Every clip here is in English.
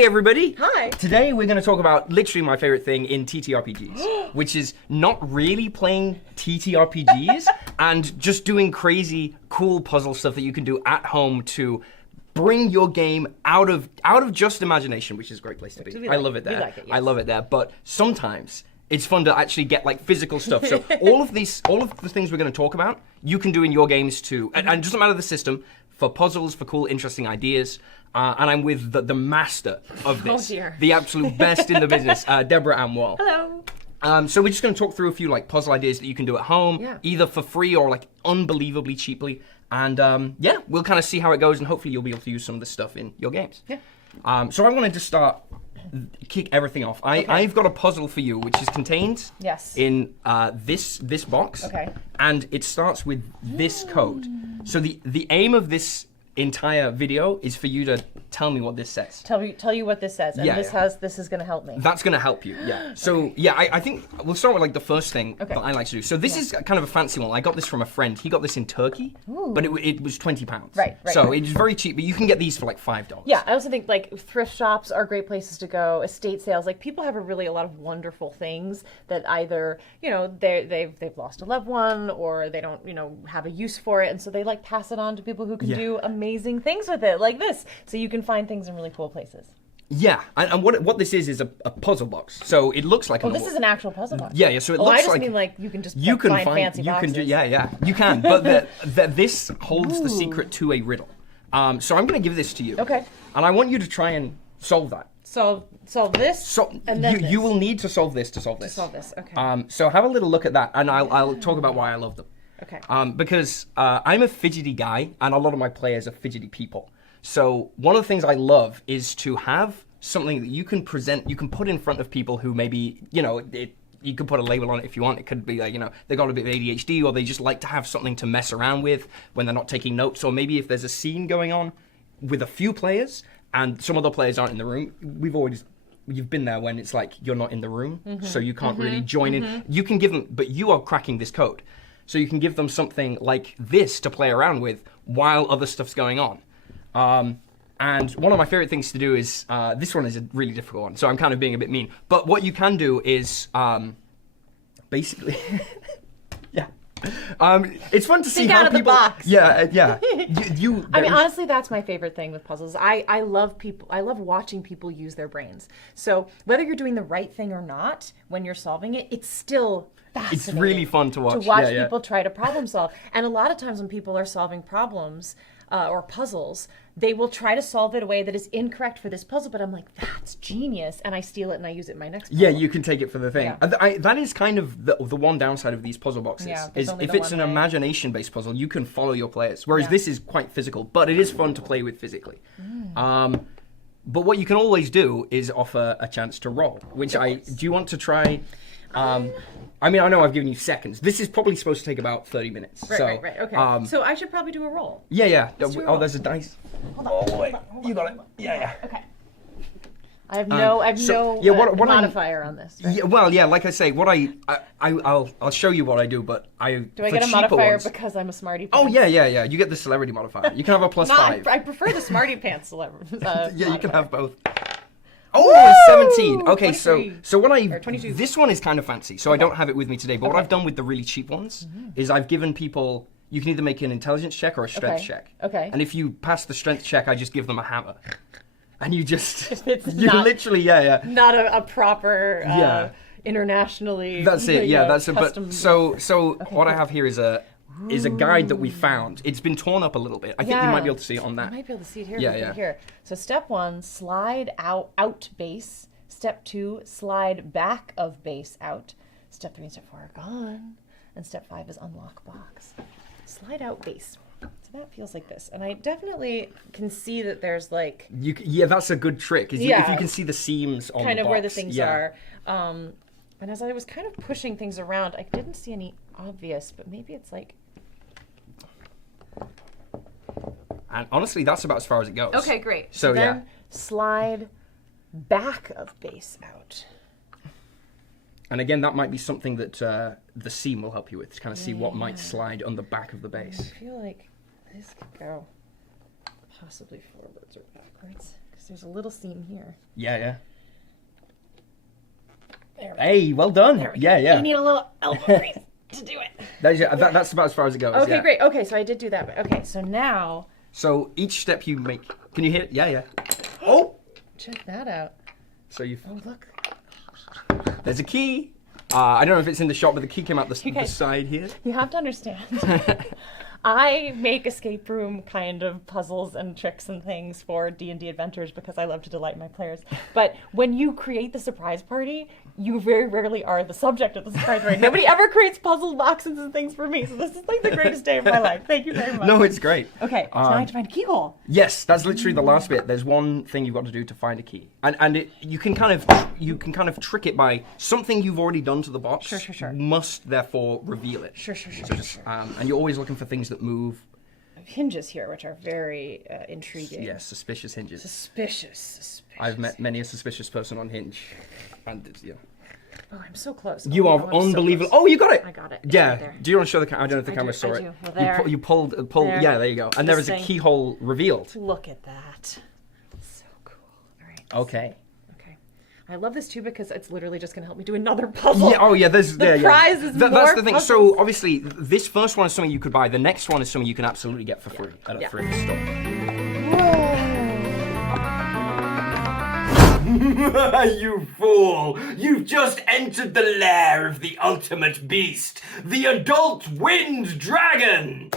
Hey everybody! Hi! Today we're going to talk about literally my favorite thing in TTRPGs, which is not really playing TTRPGs and just doing crazy, cool puzzle stuff that you can do at home to bring your game out of just imagination, which is a great place to be. I love it there. Like it, yes. I love it there. But sometimes it's fun to actually get like physical stuff. So all of the things we're going to talk about, you can do in your games too, and it doesn't matter the system. For puzzles, for cool, interesting ideas. And I'm with the master of this, the absolute best in the business, Deborah Ann Woll. Hello. So we're just going to talk through a few like puzzle ideas that you can do at home, either for free or like unbelievably cheaply. And yeah, we'll kind of see how it goes, and hopefully you'll be able to use some of this stuff in your games. Yeah. So I wanted to kick everything off. I've got a puzzle for you, which is contained in this box. Okay. And it starts with this code. So the aim of this entire video is for you to tell me what this says. Tell you what this says, and this is going to help me. That's going to help you, yeah. So yeah, I think we'll start with like the first thing that I like to do. So this is kind of a fancy one. I got this from a friend. He got this in Turkey, but it was £20. Right. So it's very cheap, but you can get these for like $5. Yeah, I also think like thrift shops are great places to go. Estate sales, like people have a lot of wonderful things that either they've lost a loved one or they don't have a use for it, and so they like pass it on to people who can do amazing things with it, like this. So you can find things in really cool places. Yeah, and what this is a puzzle box. So it looks like. Oh, this is an actual puzzle box. Yeah. So it looks like. I just mean like you can just find fancy boxes. You can. But this holds the secret to a riddle. So I'm going to give this to you. Okay. And I want you to try and solve that. Solve this. And then you will need to solve this to solve this. To solve this. Okay. So have a little look at that, and I'll talk about why I love them. Okay. Because I'm a fidgety guy, and a lot of my players are fidgety people. So one of the things I love is to have something that you can present, you can put in front of people who maybe, you could put a label on it if you want. It could be like, they got a bit of ADHD, or they just like to have something to mess around with when they're not taking notes, or maybe if there's a scene going on with a few players and some other players aren't in the room. You've been there when it's like you're not in the room, so you can't really join in. You can give them, but you are cracking this code. So you can give them something like this to play around with while other stuff's going on. And one of my favorite things to do is, this one is a really difficult one, so I'm kind of being a bit mean. But what you can do is, basically, it's fun to see how people. Think out of the box. Yeah. I mean, honestly, that's my favorite thing with puzzles. I love people. I love watching people use their brains. So whether you're doing the right thing or not, when you're solving it, it's still fascinating. It's really fun to watch. To watch people try to problem solve. And a lot of times when people are solving problems or puzzles, they will try to solve it in a way that is incorrect for this puzzle, but I'm like, that's genius, and I steal it and I use it in my next puzzle. Yeah, you can take it for the thing. Yeah. That is kind of the one downside of these puzzle boxes. Is if it's an imagination-based puzzle, you can follow your players, whereas this is quite physical, but it is fun to play with physically. But what you can always do is offer a chance to roll, which do you want to try? I mean, I know I've given you seconds. This is probably supposed to take about 30 minutes. Right. Okay. So I should probably do a roll. Yeah. Oh, there's a dice. Hold on. Wait. You got it. Yeah. Okay. I have no modifier on this. Right? Yeah, well, like I say, I'll show you what I do, but do I get a modifier because I'm a smarty pants? Oh yeah. You get the celebrity modifier. You can have a +5. I prefer the smarty pants celebrity. You can have both. Oh, 17. Okay, 23. so what 22. This one is kind of fancy, so I don't have it with me today. But what I've done with the really cheap ones is I've given people. You can either make an intelligence check or a strength check. Okay. And if you pass the strength check, I just give them a hammer. And you just, literally, not a proper, internationally. That's it. That's it. But so what I have here is a guide that we found. It's been torn up a little bit. I think you might be able to see it on that. You might be able to see it here. Yeah. So step 1, slide out base. Step 2, slide back of base out. Step 3 and step 4 are gone. And step 5 is unlock box. Slide out base. So that feels like this, and I definitely can see that there's like. That's a good trick. If you can see the seams on kind the of box. where the things are. And as I was kind of pushing things around, I didn't see any obvious, but maybe it's like. And honestly, that's about as far as it goes. Okay, great. So then slide back of base out. And again, that might be something that the seam will help you with, to kind of see what might slide on the back of the base. I feel like this could go possibly forwards or backwards, because there's a little seam here. Yeah. There we Hey, well done. go. Yeah. You need a little elbow grease to do it. That's about as far as it goes. Okay, yeah. great. Okay, so I did do that. But okay, so now So each step you make, can you hear it? Yeah. Oh. check that out. So you. Oh, look. There's a key. I don't know if it's in the shop, but the key came out the Okay. side here. You have to understand. I make escape room kind of puzzles and tricks and things for D&D adventures because I love to delight my players. But when you create the surprise party, you very rarely are the subject of the surprise party. Nobody ever creates puzzle boxes and things for me, so this is like the greatest day of my life. Thank you very much. No, it's great. Okay, so now I have to find a keyhole. Yes, that's literally the last bit. There's one thing you've got to do to find a key, and you can kind of trick it by something you've already done to the box. Sure. Must therefore reveal it. Sure. And you're always looking for things that move. Hinges here, which are very intriguing. Yes, suspicious hinges. Suspicious. I've met many a suspicious person on Hinge, and Oh, I'm so close. you Oh, are I'm so unbelievable. close. Oh, you got it. I got it. It's Yeah. right there. Do you want to show the camera? I don't know if the I camera do, saw I it. do. Well, there. You pulled. There. Yeah, there you go. And there This is a thing. keyhole revealed. Look at that. So cool. All right. Okay. Okay. I love this too because it's literally just going to help me do another puzzle. Yeah. Oh, yeah. There's The prize is That's more the thing. puzzles. So obviously, this first one is something you could buy. The next one is something you can absolutely get for free at a Yeah. thrift store. Whoa. You fool! You've just entered the lair of the ultimate beast, the adult wind dragon!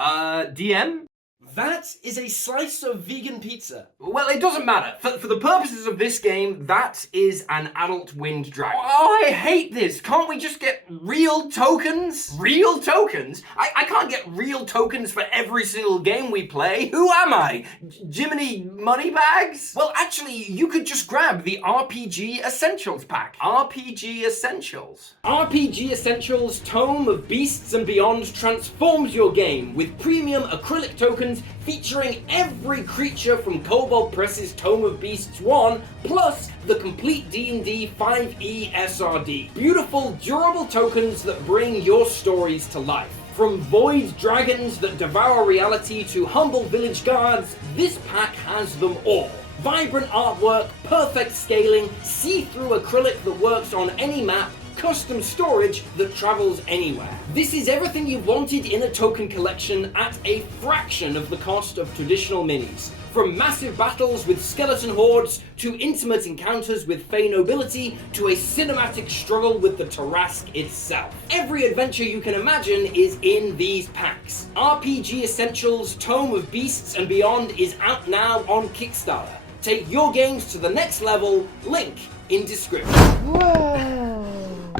DM? That is a slice of vegan pizza. Well, it doesn't matter. For the purposes of this game, that is an adult wind dragon. Oh, I hate this. Can't we just get real tokens? Real tokens? I can't get real tokens for every single game we play. Who am I? Jiminy Moneybags? Well, actually, you could just grab the RPG Essentials pack. RPG Essentials. RPG Essentials Tome of Beasts and Beyond transforms your game with premium acrylic tokens featuring every creature from Cobalt Press's Tome of Beasts 1, plus the complete D&D 5e SRD. Beautiful, durable tokens that bring your stories to life. From void dragons that devour reality to humble village guards, this pack has them all. Vibrant artwork, perfect scaling, see-through acrylic that works on any map, custom storage that travels anywhere. This is everything you wanted in a token collection at a fraction of the cost of traditional minis. From massive battles with skeleton hordes, to intimate encounters with Fey nobility, to a cinematic struggle with the Tarask itself. Every adventure you can imagine is in these packs. RPG Essentials Tome of Beasts and Beyond is out now on Kickstarter. Take your games to the next level, link in description. Whoa.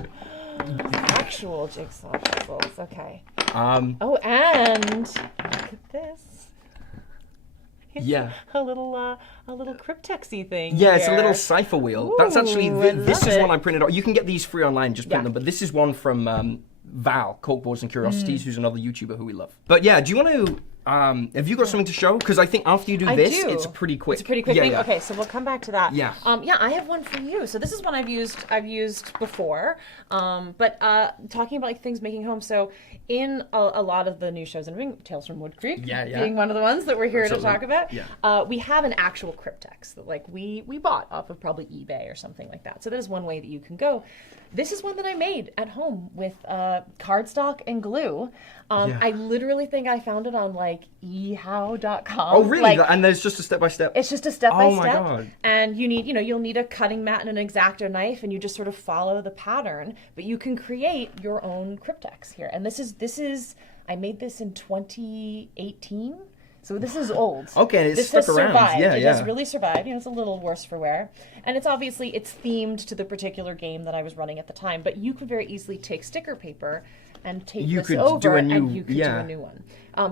Actual jigsaw puzzles. Okay. Oh, and look at this. It's Yeah. A little Cryptex-y thing. Yeah, it's a here. little Cypher Wheel. That's actually, Ooh, I this love is one it. I printed out. You can get these free online, just print Yeah. them, but this is one from Val, Corkboards and Curiosities, who's another YouTuber who we love. But yeah, do you want to, have you got something to show? Because I think after you do I this, do. it's pretty quick. It's a pretty quick Yeah, thing. yeah. Okay, so we'll come back to that. Yeah. Yeah, I have one for you. So this is one I've used before. But talking about like things making home. So in a lot of the new shows and Tales from Woodcreek, Yeah. being one of the ones that we're here Absolutely. to talk about, Yeah. we have an actual Cryptex that like we bought off of probably eBay or something like that. So that is one way that you can go. This is one that I made at home with cardstock and glue. Yeah. I literally think I found it on like ehow.com. Oh, really? Like, And there's just a step-by-step? it's just a step by Oh my step. God. And you need, you'll need a cutting mat and an X-Acto knife, and you just sort of follow the pattern. But you can create your own Cryptex here. And this is I made this in 2018. So this is old. Okay, it's this stuck has around. survived. Yeah, it yeah. has really survived. It's a little worse for wear. And it's obviously, it's themed to the particular game that I was running at the time. But you could very easily take sticker paper and tape You this could over, do a new- and you could yeah. do a new one.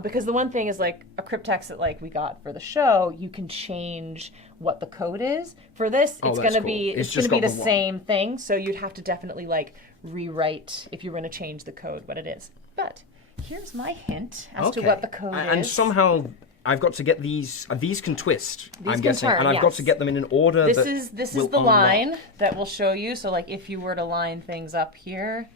Because the one thing is like a Cryptex that like we got for the show, you can change what the code is. For this, Oh, it's that's gonna cool. be It's it's just gonna be got the the one. same thing. So you'd have to definitely like rewrite if you were gonna change the code what it is. But here's my hint as to what the code is. And somehow I've got to get these can twist, I'm can guessing. turn, And I've got to yes. get them in an order This is will the unlock. line that will show you. So like if you were to line things up here,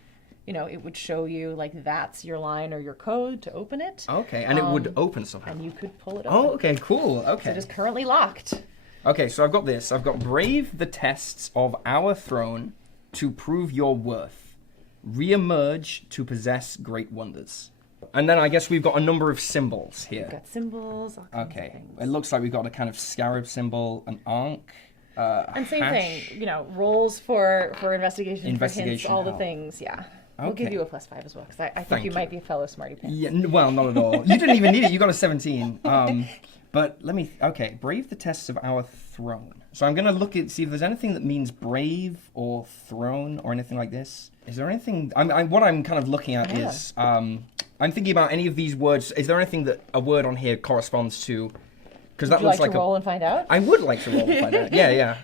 it would show you like that's your line or your code to open it. Okay, and it would open somehow. And you could pull it open. Oh, okay, cool. Okay. So it is currently locked. Okay, so I've got this. I've got brave the tests of our throne to prove your worth. Re-emerge to possess great wonders. And then I guess we've got a number of symbols here. We've got symbols, all kinds of Okay, things. it looks like we've got a kind of scarab symbol, an ankh, And same hash. thing, rolls for investigation, for hints, Investigation all the help. things, yeah. We'll give Okay. you a +5 as well, because I think Thank you you. might be a fellow smarty pants. Yeah, well, not at all. You didn't even need it. You got a 17. But let me. Okay, brave the tests of our throne. So I'm gonna look at see if there's anything that means brave or throne or anything like this. Is there anything? What I'm kind of looking at is I'm thinking about any of these words. Is there anything that a word on here corresponds to? Because that Would you looks like like to roll and find out? I would like to roll and find out. Yeah, yeah.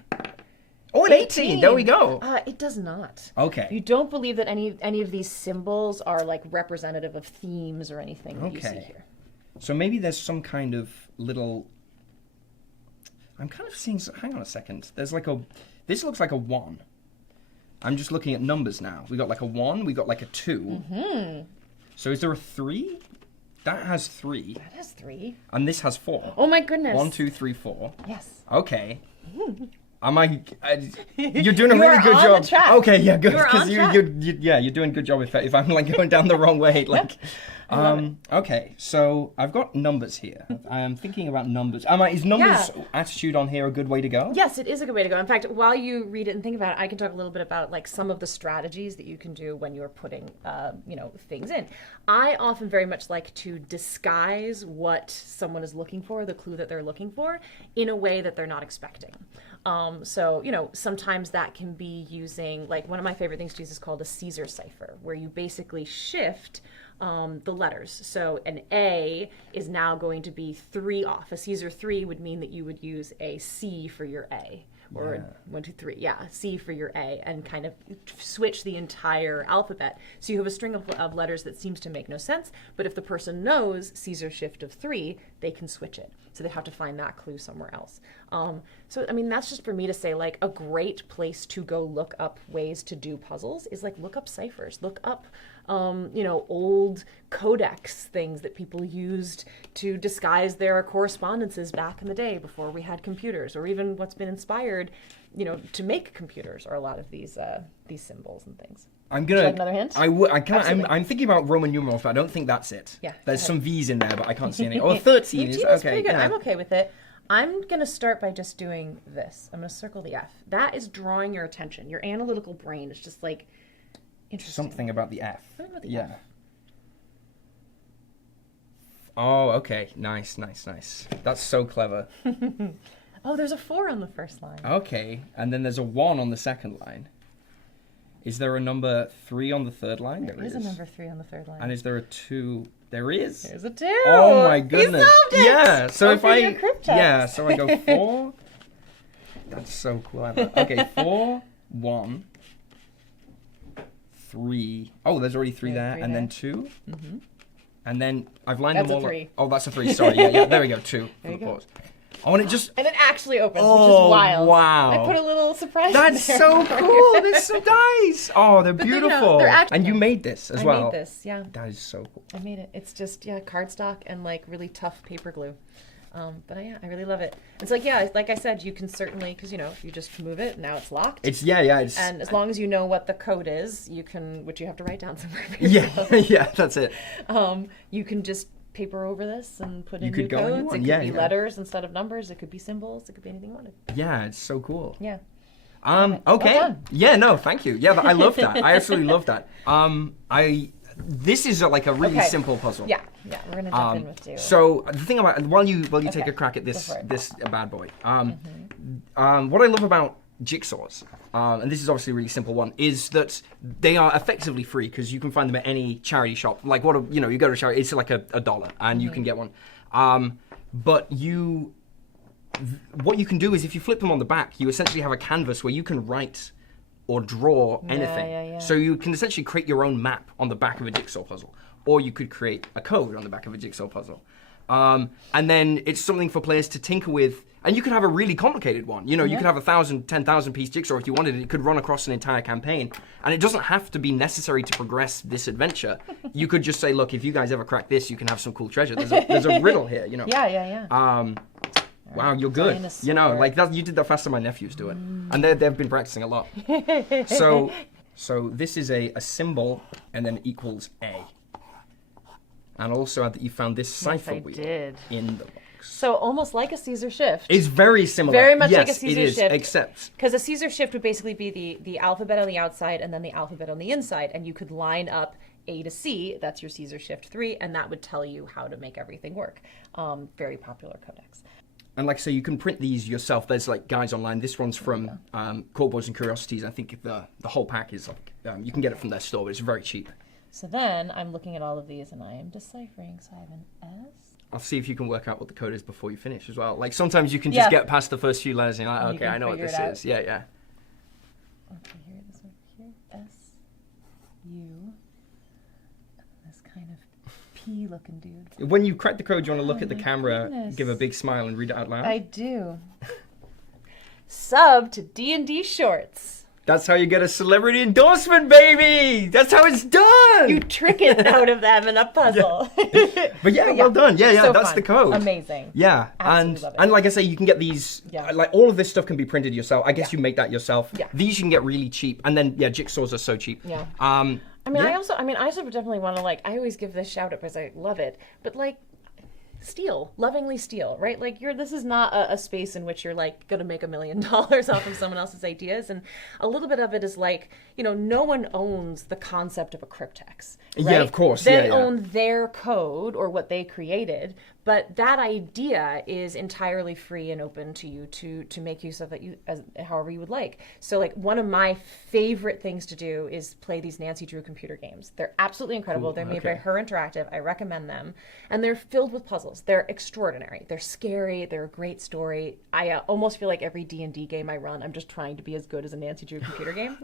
Oh, an 18. There we go. It does not. Okay. You don't believe that any of these symbols are like representative of themes or anything that you see Okay. here. So maybe there's some kind of little. I'm kind of seeing. Hang on a second. There's like a. This looks like a 1. I'm just looking at numbers now. We got like a 1. We got like a 2. Mm-hmm. So is there a 3? That has 3. That has 3. And this has 4. Oh my goodness. 1, 2, 3, 4. Yes. Okay. Am I? You're doing a You really are good on job. the track. Okay, yeah, good. You are Because on you, track. you're doing a good job. If I'm like going down the wrong way, like. Okay, so I've got numbers here. I'm thinking about numbers. Is numbers attitude on here a good way to go? Yes, it is a good way to go. In fact, while you read it and think about it, I can talk a little bit about like some of the strategies that you can do when you're putting, things in. I often very much like to disguise what someone is looking for, the clue that they're looking for, in a way that they're not expecting. Sometimes that can be using, like one of my favorite things to use is called a Caesar cipher, where you basically shift the letters. So an A is now going to be 3 off. A Caesar 3 would mean that you would use a C for your A. Or 1, 2, 3, C for your A, and kind of switch the entire alphabet. So you have a string of letters that seems to make no sense, but if the person knows Caesar shift of 3, they can switch it. So they have to find that clue somewhere else. That's just for me to say, like, a great place to go look up ways to do puzzles is like look up ciphers, look up old codex things that people used to disguise their correspondences back in the day before we had computers, or even what's been inspired, to make computers, or a lot of these symbols and things. I'm gonna. Would you like another hint? I'm thinking about Roman numerals, but I don't think that's it. Yeah, There's go some V's in there, but I can't see any. Oh, 13 is 13 okay. is pretty good. Yeah. I'm okay with it. I'm going to start by just doing this. I'm going to circle the F. That is drawing your attention. Your analytical brain is just like interesting. Something about the F. Something about the Yeah. F. Oh, okay. Nice. That's so clever. Oh, there's a 4 on the first line. Okay, and then there's a 1 on the second line. Is there a number 3 on the third line? There is a number 3 on the third line. And is there a 2? There is. There's a 2. Oh my goodness. You solved it! Yeah. So if Open I your Cryptex. so I go 4. That's so clever. Okay, 4, 1, 3. Oh, there's already 3 There's there, 3 and there. then 2. Mm-hmm. And then I've lined That's them a all 3. up. Oh, that's a 3. Sorry. Yeah. There we go. 2 for There the you go. pause. Oh, and it just. And it actually opens, which Oh, is wild. wow. I put a little surprise That's in there so for cool. you. There's some dice. Oh, they're But beautiful. they're actually- And you made this as I well. made this, yeah. That is so cool. I made it. It's just, cardstock and like really tough paper glue. I really love it. It's like, like I said, you can certainly, because you just move it, now it's locked. It's It's And as long as you know what the code is, you can, which you have to write down somewhere. yeah. That's it. You can just paper over this and put You in could new go any codes. one. It could Yeah, be yeah. letters instead of numbers. It could be symbols. It could be anything you wanted. Yeah, it's so cool. Yeah. Okay. Well done. Yeah, no, thank you. Yeah, I love that. I absolutely love that. This is like a really Okay. simple puzzle. Yeah. We're gonna jump in with you. So the thing about while you take Okay, a crack at go this for it. this bad boy, what I love about jigsaws, and this is obviously a really simple one, is that they are effectively free because you can find them at any charity shop. Like you go to a charity, it's like $1 and you can get one. But what you can do is if you flip them on the back, you essentially have a canvas where you can write or draw anything. yeah. So you can essentially create your own map on the back of a jigsaw puzzle, or you could create a code on the back of a jigsaw puzzle. And then it's something for players to tinker with. And you could have a really complicated one. You know, you could have 1,000, 10,000 piece jigsaw if you wanted it. It could run across an entire campaign. And it doesn't have to be necessary to progress this adventure. You could just say, look, if you guys ever crack this, you can have some cool treasure. There's a riddle here, you know. Yeah. Wow, you're good. Dinosaur. You know, like that, you did that faster than my nephews do it. And they've been practicing a lot. So this is a symbol and then equals A. And also add that you found this Cypher Wheel in the box. So almost like a Caesar shift. It's very similar. Very much yes, like a Caesar it is, shift. except... Because a Caesar shift would basically be the alphabet on the outside and then the alphabet on the inside. And you could line up A to C, that's your Caesar shift 3, and that would tell you how to make everything work. Very popular codex. And like I say, you can print these yourself. There's like guides online. This one's from Corkboards and Curiosities. I think the whole pack is like, you can get it from their store, but it's very cheap. So then I'm looking at all of these and I am deciphering. So I have an S. I'll see if you can work out what the code is before you finish as well. Like sometimes you can just get past the first few letters and you're like, okay, I know what this is. Yeah. Okay, here, this over here. S, U, this kind of P looking dude. When you crack the code, you want to look at the camera, give a big smile and read it out loud? I do. Sub to D&D Shorts. That's how you get a celebrity endorsement, baby! That's how it's done! You trick it out of them in a puzzle. But yeah, well done. Yeah, so that's fun. the code. Amazing. Yeah, Absolutely love it. and like I say, you can get these, like all of this stuff can be printed yourself. I guess you make that yourself. Yeah. These you can get really cheap. And then, jigsaws are so cheap. Yeah. I I also definitely want to, like, I always give this shout out because I love it, but like, steal, lovingly steal, right? Like this is not a space in which you're like going to make $1 million off of someone else's ideas. And a little bit of it is like, you know, no one owns the concept of a Cryptex. Right? Yeah, of course. They own their code or what they created, but that idea is entirely free and open to you to make use of it however you would like. So like one of my favorite things to do is play these Nancy Drew computer games. They're absolutely incredible. Cool. They're made by Her Interactive. I recommend them. And they're filled with puzzles. They're extraordinary. They're scary. They're a great story. I almost feel like every D&D game I run, I'm just trying to be as good as a Nancy Drew computer game.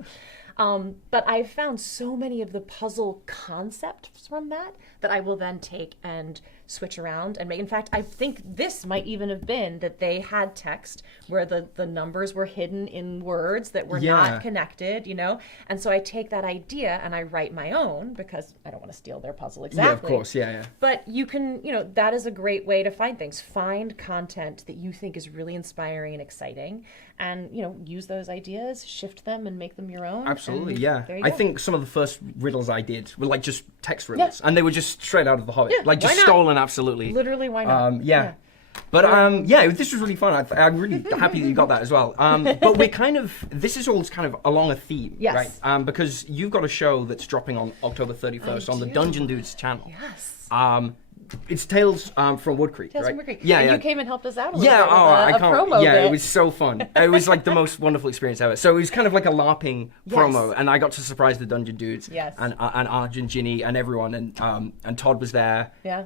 But I've found so many of the puzzle concepts from that I will then take and switch around and make. In fact, I think this might even have been that they had text where the numbers were hidden in words that were not connected, you know? And so I take that idea and I write my own because I don't want to steal their puzzle exactly. Yeah, of course, yeah. But you can, you know, that is a great way to find things. Find content that you think is really inspiring and exciting and, you know, use those ideas, shift them and make them your own. Absolutely, yeah. I think some of the first riddles I did were like just text riddles and they were just straight out of The Hobbit. Yeah, like just stolen, absolutely. Literally, why not? But this was really fun. I'm really happy that you got that as well. But this is all kind of along a theme, right? Because you've got a show that's dropping on October 31st on the Dungeon Dudes channel. Yes. It's Tales from Woodcreek, Tales right? from Woodcreek. Yeah, and yeah. you came and helped us out a little bit with I can't. promo bit. It was so fun. It was like the most wonderful experience ever. So it was kind of like a LARPing promo, and I got to surprise the Dungeon Dudes, and Arj and Ginny and everyone, and Todd was there. Yeah.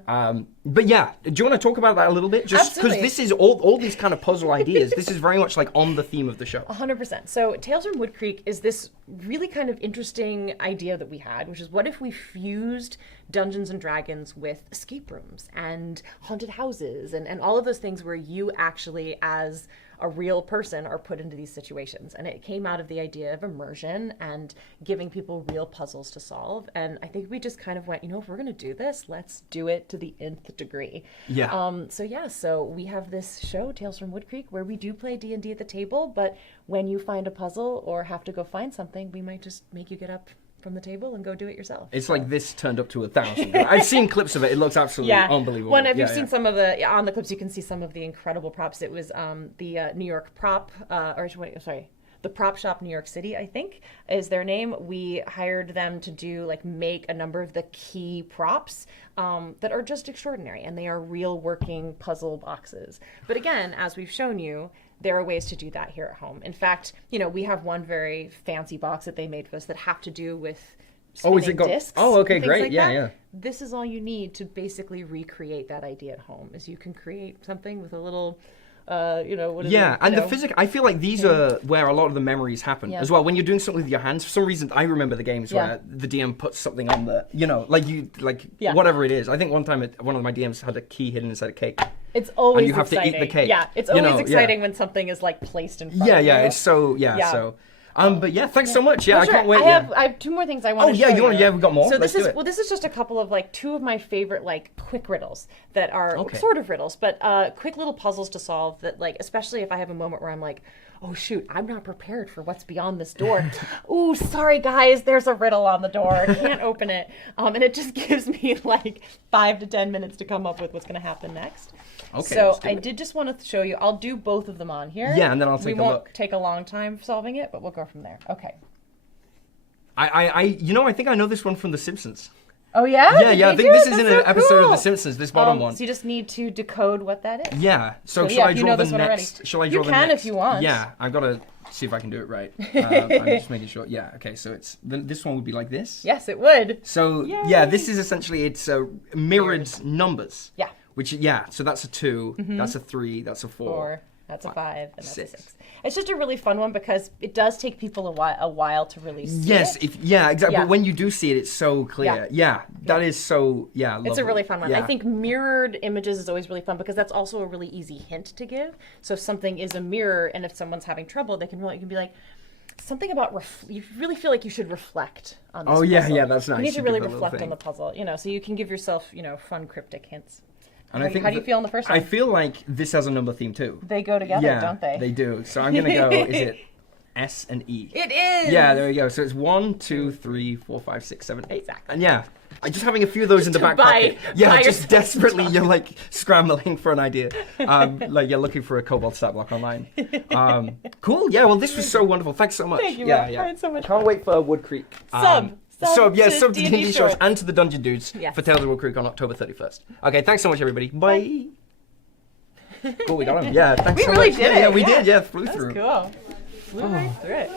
But yeah, do you want to talk about that a little bit? Just because this is all these kind of puzzle ideas. This is very much like on the theme of the show. 100%. So Tales from Woodcreek is this really kind of interesting idea that we had, which is what if we fused Dungeons and Dragons with escape rooms and haunted houses and all of those things where you actually, as a real person, are put into these situations. And it came out of the idea of immersion and giving people real puzzles to solve. And I think we just kind of went, you know, if we're going to do this, let's do it to the nth degree. Yeah. So we have this show, Tales from Woodcreek, where we do play D&D at the table, but when you find a puzzle or have to go find something, we might just make you get up from the table and go do it yourself. It's like this turned up to 1,000. I've seen clips of it. It looks absolutely unbelievable. Well, if you've seen some of the on the clips, you can see some of the incredible props. It was the New York prop, the Prop Shop New York City, I think, is their name. We hired them to make a number of the key props that are just extraordinary, and they are real working puzzle boxes. But again, as we've shown you, there are ways to do that here at home. In fact, you know, we have one very fancy box that they made for us that have to do with spinning discs. Oh, okay, great. Like Yeah. This is all you need to basically recreate that idea at home. Is you can create something with a little What is Yeah, it, and the physics, I feel like these are where a lot of the memories happen as well. When you're doing something with your hands, for some reason, I remember the games where the DM puts something on the, whatever it is. I think one time one of my DMs had a key hidden inside a cake. It's always and you have exciting. to eat the cake. Yeah, it's always exciting when something is like placed in front of you. Yeah, it's so, so. But yeah, thanks so much. Yeah, Well, I sure. can't wait. I have 2 more things I want to show you. We've got more. So Let's do it. this is just a couple of 2 of my favorite quick riddles that are Okay. sort of riddles, but quick little puzzles to solve that especially if I have a moment where I'm like, oh shoot, I'm not prepared for what's beyond this door. Ooh, sorry guys, there's a riddle on the door. I can't open it. And it just gives me 5 to 10 minutes to come up with what's going to happen next. Okay, so I did just want to show you. I'll do both of them on here. Yeah, and then I'll take a We won't look. take a long time solving it, but we'll go from there. Okay. I think I know this one from The Simpsons. Oh yeah? Yeah. I think this is in an episode of The Simpsons. This bottom one. So you just need to decode what that is. Yeah. So yeah, shall I you draw know the this one already. next? Shall I draw You the can next? if you want. Yeah, I've got to see if I can do it right. I'm just making sure. Yeah. Okay. So this one would be like this. Yes, it would. So Yay. this is essentially mirrored numbers. Yeah. Which so that's a 2, that's a 3, that's a 4. That's a 5, and that's 6. a 6. It's just a really fun one because it does take people a while to really see Yes, it. exactly. Yeah. But when you do see it, it's so clear. Yeah, that is so lovely. It's a really fun one. Yeah. I think mirrored images is always really fun because that's also a really easy hint to give. So if something is a mirror, and if someone's having trouble, you can be like, something about you really feel like you should reflect on this Oh yeah, puzzle. that's nice. You need to really give it a little reflect on thing. the puzzle, so you can give yourself, fun cryptic hints. And How do you feel on the first one? I feel like this has a number theme too. They go together, Yeah, don't they? They do. So I'm gonna go. Is it S and E? It is. Yeah, there we go. So it's 1, 2, 3, 4, 5, 6, 7, 8. Exactly. And I'm just having a few of those in the back buy pocket. Yeah, yourself just desperately, you're scrambling for an idea. You're looking for a cobalt stat block online. Cool. Yeah. Well, this was so wonderful. Thanks so much. Thank you, Yeah, Matt. I had so much Can't wait for Woodcreek. Sub to D&D Shorts and to the Dungeon Dudes for Tales of Woodcreek on October 31st. Okay, thanks so much, everybody. Bye. Cool, we got him. Yeah, thanks so much. We really did it. Yeah, we did. Yeah, flew That's through. cool. Flew right through it.